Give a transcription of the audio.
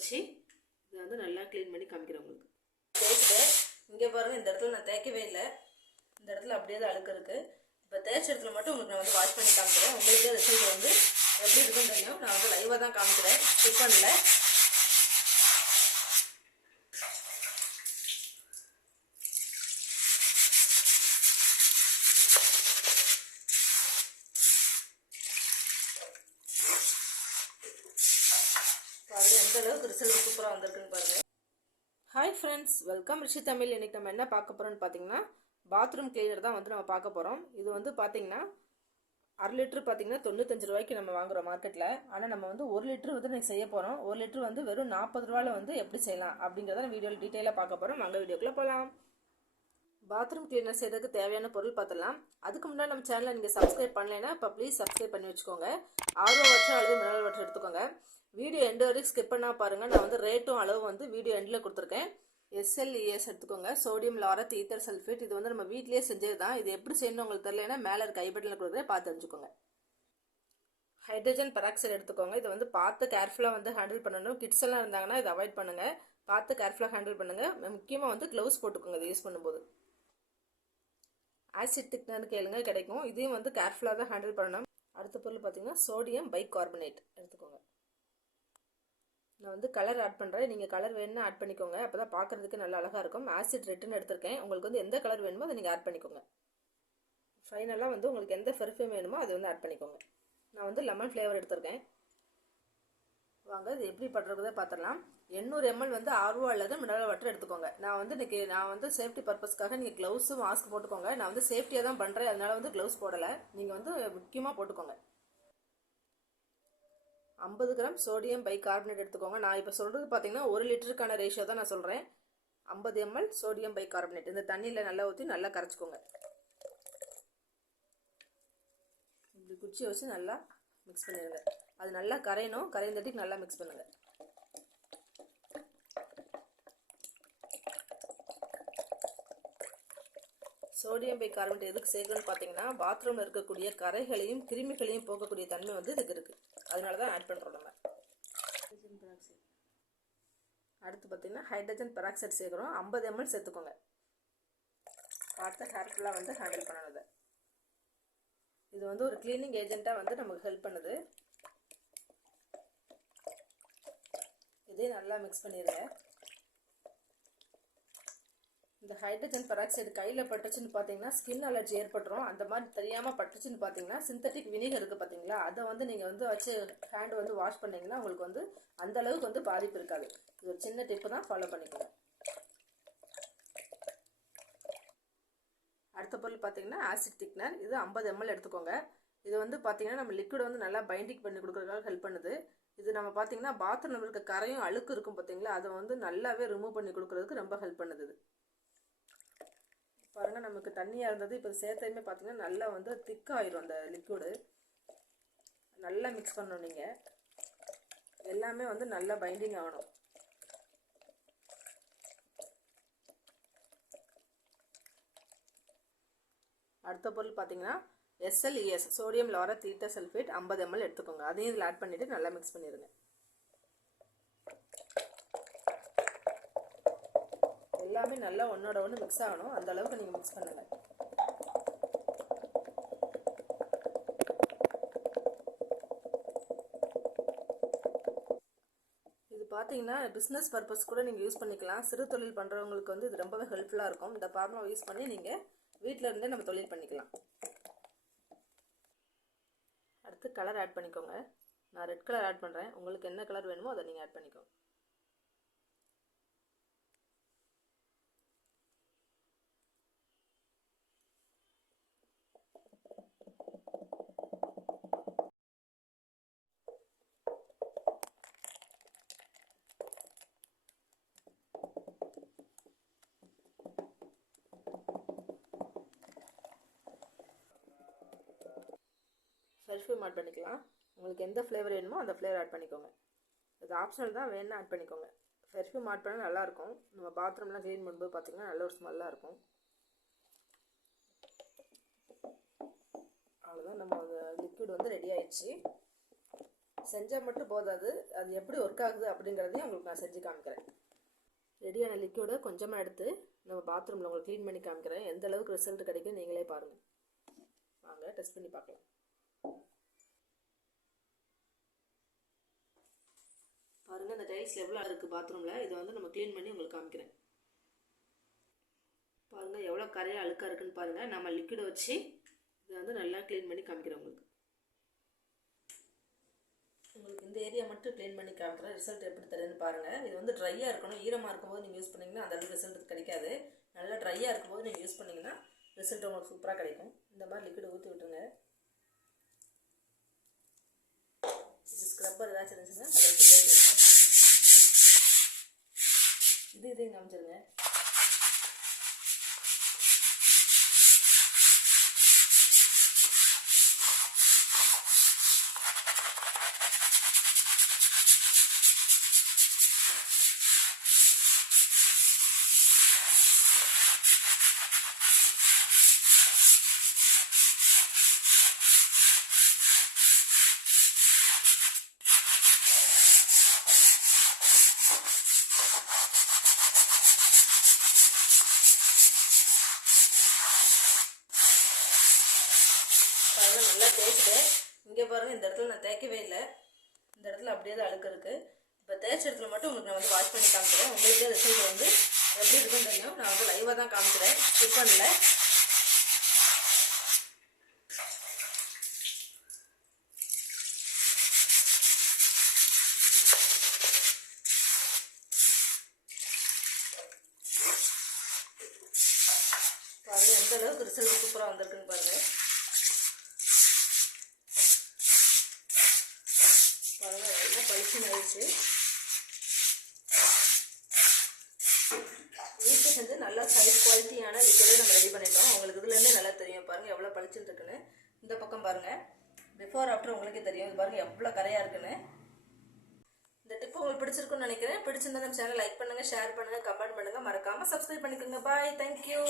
வச்சு இதை வந்து நல்லா க்ளீன் பண்ணி காமிக்கிறேன் உங்களுக்கு. தேய்ச்சிட்டேன் இங்கே பாருங்கள் இந்த இடத்துல நான் தேய்க்கவே இல்லை. இந்த இடத்துல அப்படியே தான் அழுக்கு இருக்குது இப்போ தேய்ச்ச இடத்துல மட்டும் உங்களுக்கு நான் வந்து வாஷ் பண்ணி காமிக்கிறேன். உங்களுக்கே ரிசல்ட் வந்து எப்படி இருக்குன்னு தெரியும். நான் வந்து லைவாக தான் காமிக்கிறேன். ஸ்கிப் பண்ணல பாருங்க எந்த அளவுக்கு ரிசல்ட் சூப்பராக வந்திருக்குன்னு பாருங்க. Hi friends welcome Rishi Tamil. இன்னைக்கு நம்ம என்ன பார்க்க போகிறோம்னு பார்த்தீங்கன்னா பாத்ரூம் கிளீனர் தான் வந்து நம்ம பார்க்க போகிறோம் இது வந்து பார்த்தீங்கன்னா அரை லிட்டர் பார்த்தீங்கன்னா தொண்ணூத்தஞ்சு ரூபாய்க்கு நம்ம வாங்குறோம் மார்க்கெட்டில் ஆனால் நம்ம வந்து ஒரு லிட்டர் வந்து இன்னைக்கு செய்ய போகிறோம் ஒரு லிட்டர் வந்து வெறும் நாற்பது ரூபாயில் வந்து எப்படி செய்யலாம் அப்படிங்கிறத வீடியோவில் டீட்டெயிலாக பார்க்க போகிறோம் வாங்க வீடியோக்குள்ளே போகலாம் பாத்ரூம் கிளீனர் செய்யறதுக்கு தேவையான பொருள் பார்த்துடலாம் அதுக்கு முன்னாடி நம்ம சேனலை நீங்கள் சப்ஸ்கிரைப் பண்ணலைன்னா இப்போ ப்ளீஸ் சப்ஸ்கிரைப் பண்ணி வச்சுக்கோங்க. ஆர்வம் வட்டம் அல்லது மினரல் வாட்டர் எடுத்துக்கோங்க. வீடியோ எண்டு வரைக்கும் ஸ்கிப் பண்ணால் பாருங்கள் நான் வந்து ரேட்டும் அளவு வந்து வீடியோ எண்டில் கொடுத்துருக்கேன். எஸ்எல்இஎஸ் எடுத்துக்கோங்க. சோடியம் லாரத் ஈத்தர் சல்ஃபேட் இது வந்து நம்ம வீட்டிலேயே செஞ்சது தான் இது எப்படி செய்யணும் உங்களுக்கு தெரியலனா மேலே இருக்க கைப்பட்டில் கொடுக்குறத பார்த்து தெரிஞ்சுக்கோங்க. ஹைட்ரஜன் பெராக்சைடு எடுத்துக்கோங்க. இதை வந்து பார்த்து கேர்ஃபுல்லாக வந்து ஹேண்டில் பண்ணணும். கிட்ஸ் எல்லாம் இருந்தாங்கன்னா இதை அவாய்ட் பண்ணுங்கள் பார்த்து கேர்ஃபுல்லாக ஹேண்டில் பண்ணுங்கள் முக்கியமாக வந்து க்ளவுஸ் போட்டுக்கோங்க இதை யூஸ் பண்ணும்போது. ஆசிட் திக்னர் கேளுங்க கிடைக்கும். இதையும் வந்து கேர்ஃபுல்லாக தான் ஹேண்டில் பண்ணணும். அடுத்த பொருள் பார்த்தீங்கன்னா சோடியம் பைக் கார்பனேட் எடுத்துக்கோங்க. நான் வந்து கலர் ஆட் பண்ணுறேன் நீங்கள் கலர் வேணும்னா ஆட் பண்ணிக்கோங்க. அப்போ தான் பார்க்குறதுக்கு நல்லா அழகாக இருக்கும். ஆசிட் ரெட்டுன்னு எடுத்திருக்கேன். உங்களுக்கு வந்து எந்த கலர் வேணுமோ அதை நீங்கள் ஆட் பண்ணிக்கோங்க. ஃபைனலாக வந்து உங்களுக்கு எந்த பெர்ஃப்யூம் வேணுமோ அதை வந்து ஆட் பண்ணிக்கோங்க. நான் வந்து லெமன் ஃப்ளேவர் எடுத்திருக்கேன். வாங்க இது எப்படி பண்ணுறதை பார்த்துடலாம். எண்ணூறு எம்எல் வந்து ஆர்வோ அல்லது மினரல் வாட்டர் எடுத்துக்கோங்க. நான் வந்து இன்னைக்கு நான் வந்து சேஃப்டி பர்பஸ்க்காக நீங்கள் க்ளவுஸு மாஸ்க் போட்டுக்கோங்க. நான் வந்து சேஃப்டியாக தான் பண்ணுறேன் அதனால் வந்து க்ளவுஸ் போடலை. நீங்கள் வந்து முக்கியமாக போட்டுக்கோங்க. ஐம்பது கிராம் சோடியம் பை கார்பனேட் எடுத்துக்கோங்க. நான் இப்போ சொல்கிறது பார்த்தீங்கன்னா ஒரு லிட்டருக்கான ரேஷியோ தான் நான் சொல்கிறேன் ஐம்பது எம்எல் சோடியம் பை கார்பனேட் இந்த தண்ணியில் நல்லா ஊற்றி நல்லா கரைச்சிக்கோங்க. இப்படி குச்சியை வச்சு நல்லா மிக்ஸ் பண்ணிடுங்க. அது நல்லா கரையணும். கரையந்தட்டிக்கு நல்லா மிக்ஸ் பண்ணுங்கள் சோடியம் பை கார்பனேட் எதுக்கு சேர்க்கணும்னு பார்த்தீங்கன்னா பாத்ரூமில் இருக்கக்கூடிய கரைகளையும் கிருமிகளையும் போக்கக்கூடிய தன்மை வந்து இதுக்கு இருக்குது அதனால தான் ஆட் பண்ணுறோம் நம்ம. அடுத்து பார்த்தீங்கன்னா ஹைட்ரஜன் பெராக்சைடு சேர்க்குறோம். ஐம்பது எம்எல் சேர்த்துக்கோங்க. பார்த்து கேர்ஃபுல்லாக வந்து ஹேண்டில் பண்ணணும் இது. வந்து ஒரு க்ளீனிங் ஏஜெண்ட்டாக வந்து நமக்கு ஹெல்ப் பண்ணுது. இதையும் நல்லா மிக்ஸ் பண்ணிடுங்க இந்த ஹைட்ரஜன் பெராக்சைடு கையில் பட்டுச்சுன்னு பார்த்தீங்கன்னா ஸ்கின் அலர்ஜி ஏற்பட்டுரும். அந்த மாதிரி தெரியாமல் பட்டுச்சுன்னு பார்த்தீங்கன்னா சிந்தட்டிக் வினிகர் இருக்குது பார்த்தீங்களா அதை வந்து நீங்கள் வந்து வச்சு ஹேண்ட் வந்து வாஷ் பண்ணிங்கன்னா உங்களுக்கு வந்து அந்த அளவுக்கு வந்து பாதிப்பு இருக்காது. இது ஒரு சின்ன டிப்பு தான் ஃபாலோ பண்ணிக்கோங்க. அடுத்த பொருள் பார்த்தீங்கன்னா ஆசிட் திக்னர் இது ஐம்பது எம்எல் எடுத்துக்கோங்க. இது வந்து பார்த்தீங்கன்னா நம்ம லிக்விட் வந்து நல்லா பைண்டிங் பண்ணி கொடுக்குறதுக்காக ஹெல்ப் பண்ணுது. இது நம்ம பார்த்தீங்கன்னா பாத்ரூமில் இருக்க கரையும் அழுக்கு இருக்கும் பார்த்தீங்களா அதை வந்து நல்லாவே ரிமூவ் பண்ணி கொடுக்குறதுக்கு ரொம்ப ஹெல்ப் பண்ணுது இது. பாருங்கள் நமக்கு தண்ணியாக இருந்தது. இப்போ சேர்த்தையுமே பார்த்தீங்கன்னா நல்லா வந்து திக்காயிரும் அந்த லிக்விடு நல்லா மிக்ஸ் பண்ணணும் நீங்கள் எல்லாமே வந்து நல்லா பைண்டிங் ஆகணும். அடுத்த பொருள் பார்த்தீங்கன்னா SLES sodium laureth sulphate ஐம்பது எம்எல் எடுத்துக்கோங்க. அதையும் இதில் ஆட் பண்ணிவிட்டு நல்லா மிக்ஸ் பண்ணிடுங்க எல்லாமே நல்லா ஒன்றோட ஒன்று மிக்ஸ் ஆகணும். அந்த அளவுக்கு நீங்கள் மிக்ஸ் பண்ணுங்கள் இது பார்த்தீங்கன்னா பிஸ்னஸ் பர்பஸ் கூட நீங்கள் யூஸ் பண்ணிக்கலாம். சிறு தொழில் பண்ணுறவங்களுக்கு வந்து இது ரொம்பவே ஹெல்ப்ஃபுல்லாக இருக்கும். இந்த ஃபார்முலா யூஸ் பண்ணி நீங்கள் வீட்டில் இருந்தே நம்ம தொழில் பண்ணிக்கலாம். அடுத்து கலர் ஆட் பண்ணிக்கோங்க. நான் ரெட் கலர் ஆட் பண்ணுறேன் உங்களுக்கு என்ன கலர் வேணுமோ அதை நீங்கள் ஆட் பண்ணிக்கோங்க. பெர்ஃப்யூம் ஆட் பண்ணிக்கலாம். உங்களுக்கு எந்த ஃப்ளேவர் வேணுமோ அந்த ஃப்ளேவர் ஆட் பண்ணிக்கோங்க. இது ஆப்ஷனல் தான் வேணும்னா ஆட் பண்ணிக்கோங்க. பெர்ஃப்யூம் ஆட் பண்ணால் நல்லாயிருக்கும். நம்ம பாத்ரூம்லாம் க்ளீன் பண்ணும்போது பார்த்திங்கன்னா நல்ல ஒரு ஸ்மெல்லாக இருக்கும். அவ்வளோதான் நம்ம லிக்விட் வந்து ரெடி ஆயிடுச்சு. செஞ்சால் மட்டும் போதாது. அது எப்படி ஒர்க் ஆகுது அப்படிங்கிறதையும் உங்களுக்கு நான் செஞ்சு காமிக்கிறேன். ரெடியான லிக்விடை கொஞ்சமாக எடுத்து நம்ம பாத்ரூமில் உங்களுக்கு க்ளீன் பண்ணி காமிக்கிறேன். எந்த அளவுக்கு ரிசல்ட் கிடைக்கும் நீங்களே பாருங்கள் வாங்க டெஸ்ட் பண்ணி பார்க்கலாம். பாருங்கள் இந்த டைல்ஸ் எவ்வளோ இருக்குது பாத்ரூமில் இதை வந்து நம்ம க்ளீன் பண்ணி உங்களுக்கு காமிக்கிறேன். பாருங்கள் எவ்வளோ கரையாக அழுக்காக இருக்குன்னு பாருங்கள் நம்ம லிக்விடை வச்சு இதை வந்து நல்லா க்ளீன் பண்ணி காமிக்கிறேன் உங்களுக்கு. உங்களுக்கு இந்த ஏரியா மட்டும் க்ளீன் பண்ணி காமிக்கிறேன். ரிசல்ட் எப்படி தருதுன்னு பாருங்கள் இது வந்து ட்ரையாக இருக்கணும். ஈரமாக இருக்கும்போது நீங்கள் யூஸ் பண்ணிங்கன்னா அந்த அளவுக்கு ரிசல்ட் கிடைக்காது. நல்லா ட்ரையாக இருக்கும்போது நீங்கள் யூஸ் பண்ணிங்கன்னா ரிசல்ட் உங்களுக்கு சூப்பராக கிடைக்கும். இந்த மாதிரி லிக்விட் ஊற்றி விட்டுருங்க இது ஸ்க்ரப்பர் ஏதாச்சும் இருந்துச்சுன்னா அதை வச்சு தேய்ச்சி இது இதையும் காமிச்சிருங்க பாருங்கள் நல்லா தேய்ச்சிட்டேன். இங்கே பாருங்கள் இந்த இடத்துல நான் தேய்க்கவே இல்லை. இந்த இடத்துல அப்படியே தான் அழுக்கு இருக்குது இப்போ தேய்ச்ச இடத்துல மட்டும் உங்களுக்கு நான் வந்து வாஷ் பண்ணி காமிக்கிறேன். உங்களுக்கே ரிசல்ட் வந்து எப்படி இருக்குன்னு தெரியும். நான் வந்து லைவாக தான் காமிக்கிறேன். ஸ்கிப் பண்ணல. பாருங்கள் எந்த அளவுக்கு ரிசல்ட் சூப்பராக வந்திருக்குன்னு பாருங்கள் பாருங்கள் நல்லா பளிச்சுன்னு ஆயிடுச்சு வீட்டில் செஞ்சு நல்லா சைஸ் குவாலிட்டியான லிக்விடே நம்ம ரெடி பண்ணிட்டோம் உங்களுக்கு இதுலேருந்தே நல்லா தெரியும் பாருங்கள் எவ்வளோ பளிச்சுன்னு இருக்குன்னு இந்த பக்கம் பாருங்கள் பிஃபோர் ஆஃப்டர் உங்களுக்கே தெரியும் இது பாருங்கள் எவ்வளோ கரையாக இருக்குன்னு இந்த டிப் உங்களுக்கு பிடிச்சிருக்குன்னு நினைக்கிறேன் பிடிச்சிருந்தா நம்ம சேனல் லைக் பண்ணுங்கள் ஷேர் பண்ணுங்கள் கமெண்ட் பண்ணுங்கள் மறக்காமல் சப்ஸ்கிரைப் பண்ணிக்கோங்க பாய் தேங்க்யூ